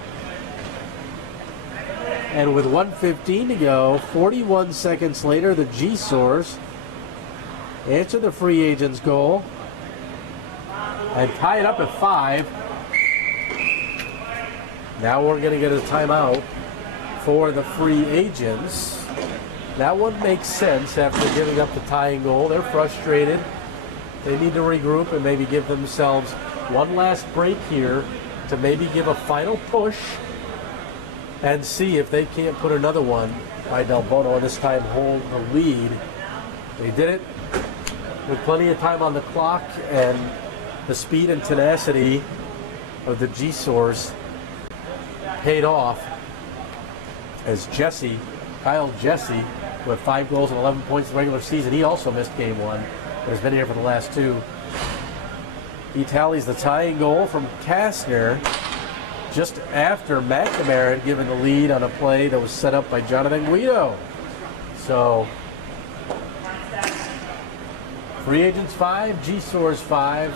And with 1:15 to go, 41 seconds later, the Gynsores answer the free agent's goal and tie it up at 5. Now we're going to get a timeout for the free agents. That one makes sense after giving up the tying goal. They're frustrated. They need to regroup and maybe give themselves one last break here to maybe give a final push and see if they can't put another one by Del Bono and this time hold the lead. They did it with plenty of time on the clock, and the speed and tenacity of the Gynsores paid off as Kyle Jesse, with 5 goals and 11 points in the regular season, he also missed game 1, but has been here for the last 2. He tallies the tying goal from Kastner just after McNamara had given the lead on a play that was set up by Jonathan Guido. So, free agents 5, Gynsores 5,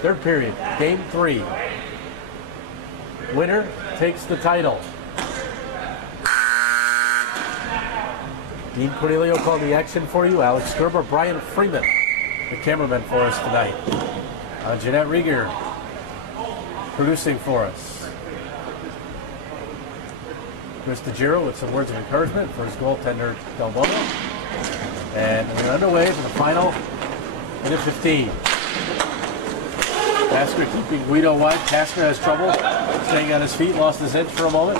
third period, game 3. Winner takes the title. Dean Cornelio called the action for you. Alex Gerber, Brian Freeman, the cameraman for us tonight. Anjanette Rieger producing for us. Chris DeGiro with some words of encouragement for his goaltender, Del Bono. And we're underway for the final minute 15. Kastner keeping Guido wide. Kastner has trouble staying on his feet, lost his edge for a moment.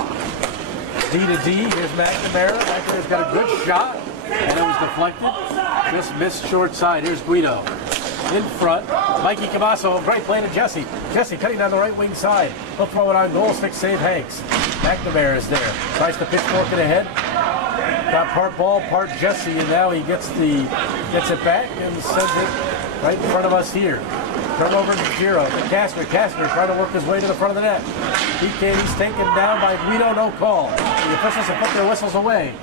D to D, here's McNamara. McNamara's got a good shot, and it was deflected. Just missed short side. Here's Guido. In front, Mikey Cavasso, great play to Jesse. Jesse cutting down the right wing side. He'll throw it on goal, stick save Hanks. McNamara is there. Tries to pitchfork it ahead. Got part ball, part Jesse, and now he gets it back and sends it right in front of us here. Turnover to Giro, to Kastner. Kastner trying to work his way to the front of the net. He's taken down by Guido, no call. The officials have put their whistles away.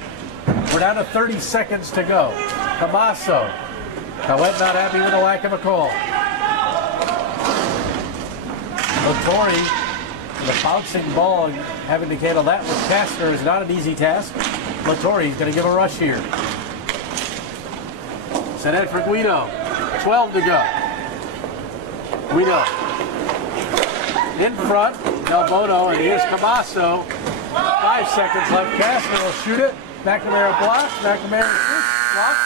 We're down to 30 seconds to go. Camasso. Howett not happy with the lack of a call. Latore, the bouncing ball, having to handle that with Kastner is not an easy task. Latore is going to give a rush here. Send it for Guido. 12 to go. Guido in front, Del Bono, and here's Camasso. 5 seconds left. Kastner will shoot it. McNamara blocks. McNamara shoots, blocked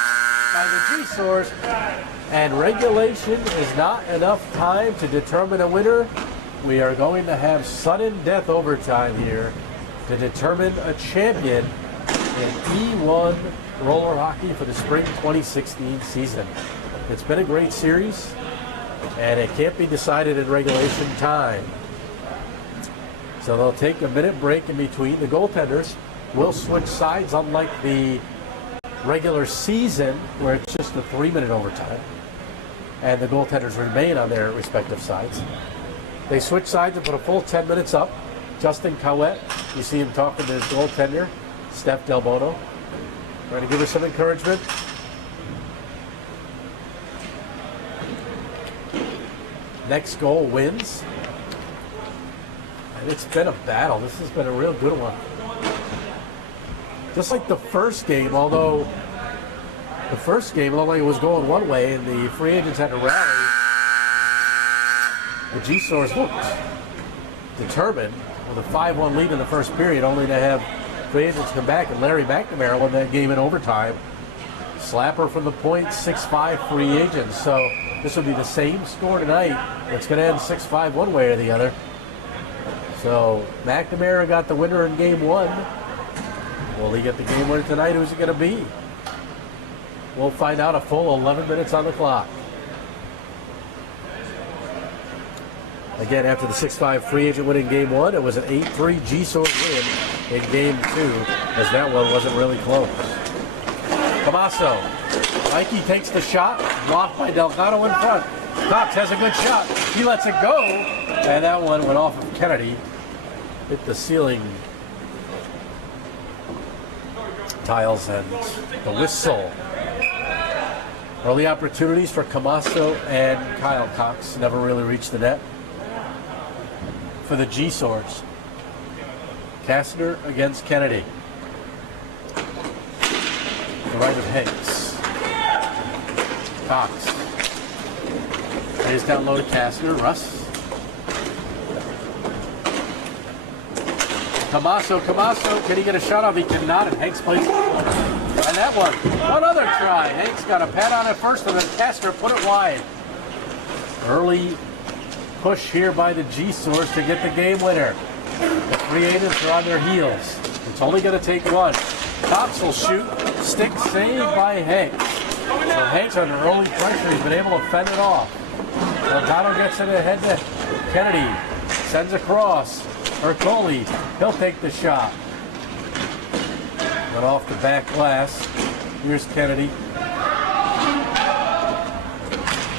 by the Gynsores. And regulation is not enough time to determine a winner. We are going to have sudden death overtime here to determine a champion in E1 roller hockey for the spring 2016 season. It's been a great series, and it can't be decided in regulation time. So they'll take a minute break in between. The goaltenders will switch sides, unlike the regular season where it's just a 3-minute overtime. And the goaltenders remain on their respective sides. They switch sides and put a full 10 minutes up. Justin Cowett, you see him talking to his goaltender, Steph Del Bono, trying to give her some encouragement. Next goal wins. And it's been a battle. This has been a real good one. Just like the first game, although the first game looked like it was going one way and the free agents had to rally, the Gynsores looked determined with a 5-1 lead in the first period, only to have free agents come back, and Larry McNamara won that game in overtime. Slapper from the point, 6-5 free agents. So this will be the same score tonight. It's going to end 6-5 one way or the other. So McNamara got the winner in game one. Will he get the game winner tonight? Who's it going to be? We'll find out. A full 11 minutes on the clock. Again, after the 6-5 free agent win in game one, it was an 8-3 Gynsores win in game two, as that one wasn't really close. Camasso. Mikey takes the shot, blocked by Delgado in front. Cox has a good shot. He lets it go, and that one went off of Kennedy. Hit the ceiling tiles and the whistle. Early opportunities for Camasso and Kyle Cox never really reached the net. For the Gynsores, Kastner against Kennedy. The right of Hicks. Cox. Plays down low to Kastner. Russ. Camasso, can he get a shot off? He cannot, and Hanks plays it. And that one other try. Hanks got a pat on it first, and then Kastner put it wide. Early push here by the Gynsores to get the game winner. The free agents are on their heels. It's only going to take one. Cox will shoot. Stick saved by Hanks. So Hanks under early pressure. He's been able to fend it off. Delgado gets it ahead to Kennedy. Sends across. Ercole, he'll take the shot. Went off the back glass. Here's Kennedy.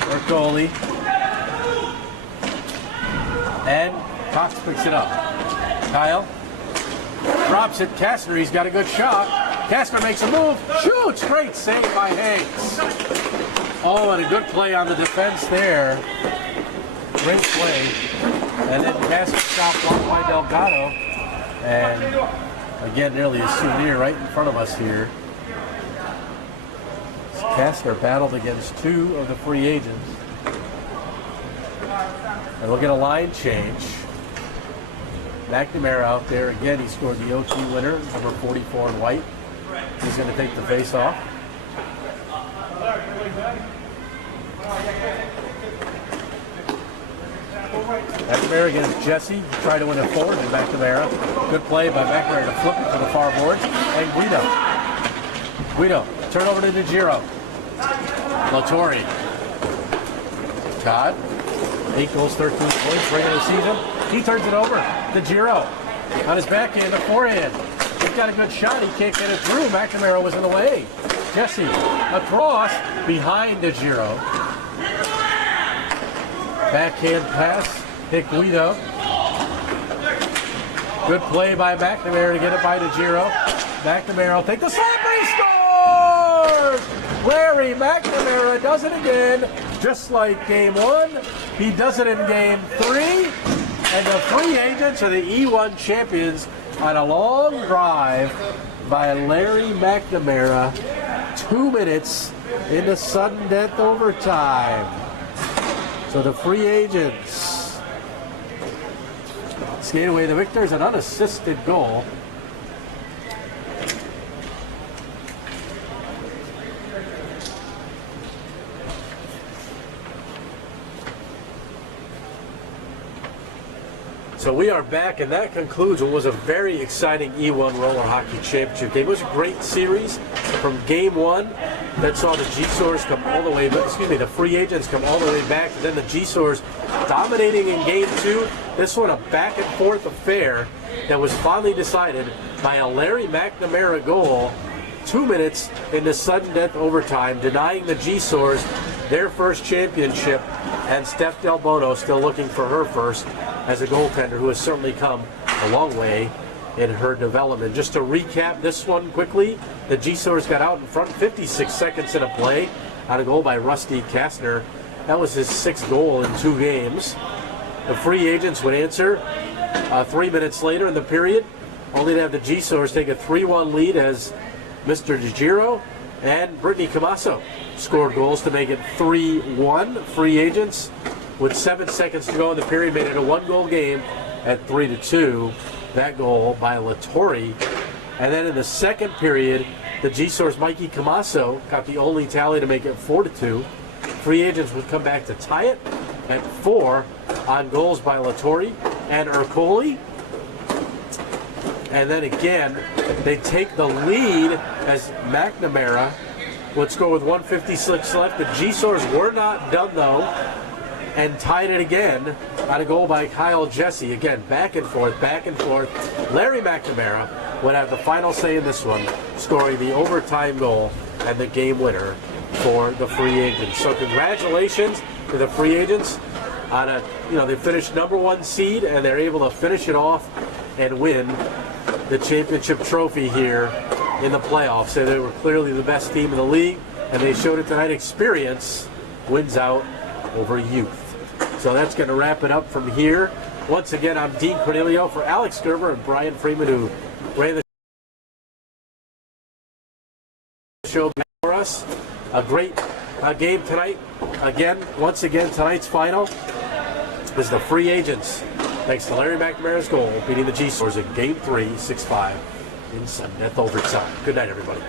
Ercole. And Cox picks it up. Kyle drops it. Kastner, he's got a good shot. Kastner makes a move. Shoots. Great save by Hanks. Oh, and a good play on the defense there. Great play. And then Kastner shot blocked by Delgado. And again, nearly a souvenir right in front of us here. Kastner battled against two of the free agents. And we'll get a line change. McNamara out there again. He scored the OT winner, number 44 in white. He's going to take the face off. McNamara against Jesse. Tried to win it forward to McNamara. Good play by McNamara to flip it to the far board. And Guido. Turn over to DeGiro. Latorre. Todd. 8 goals, 13 points, regular season. He turns it over. DeGiro on his backhand, the forehand. He's got a good shot. He can't get it through. McNamara was in the way. Jesse across behind DeGiro. Backhand pass. Hit Guido. Good play by McNamara to get it by DeGiro. McNamara will take the slap and he scores! Larry McNamara does it again, just like game 1. He does it in game 3. And the free agents are the E1 champions on a long drive by Larry McNamara. 2 minutes into sudden death overtime. So the free agents skate away the victors, an unassisted goal. So we are back, and that concludes what was a very exciting E1 Roller Hockey Championship game. It was a great series from game 1 that saw the Gynsores come all the way, the free agents come all the way back, and then the Gynsores dominating in game 2. This one a back and forth affair that was finally decided by a Larry McNamara goal 2 minutes into sudden death overtime, denying the Gynsores their first championship, and Steph Del Bono still looking for her first as a goaltender, who has certainly come a long way in her development. Just to recap this one quickly, the Gynsores got out in front 56 seconds into play on a goal by Rusty Kastner. That was his 6th goal in 2 games. The free agents would answer 3 minutes later in the period, only to have the Gynsores take a 3-1 lead as Mr. DeGiro and Brittany Camasso scored goals to make it 3-1. Free agents, with 7 seconds to go in the period, made it a 1-goal game at 3-2. That goal by Latorre. And then in the second period, the Gynsores' Mikey Camasso got the only tally to make it 4-2. Free agents would come back to tie it at 4 on goals by Latorre and Ercole. And then again, they take the lead as McNamara would score with 1:56 left. The Gynsores were not done though, and tied it again on a goal by Kyle Jesse. Again, back and forth, back and forth. Larry McNamara would have the final say in this one, scoring the overtime goal and the game winner for the free agents. So congratulations to the free agents on a, they finished number 1 seed, and they're able to finish it off and win the championship trophy here in the playoffs. So they were clearly the best team in the league, and they showed it tonight. Experience wins out over youth. So that's going to wrap it up from here. Once again, I'm Dean Cornelio for Alex Gerber and Brian Freeman, who ran the show for us. A great game tonight. Once again, tonight's final is the free agents, thanks to Larry McNamara's goal, beating the Gynsores in Game 3, 6-5 in sudden death overtime. Good night, everybody.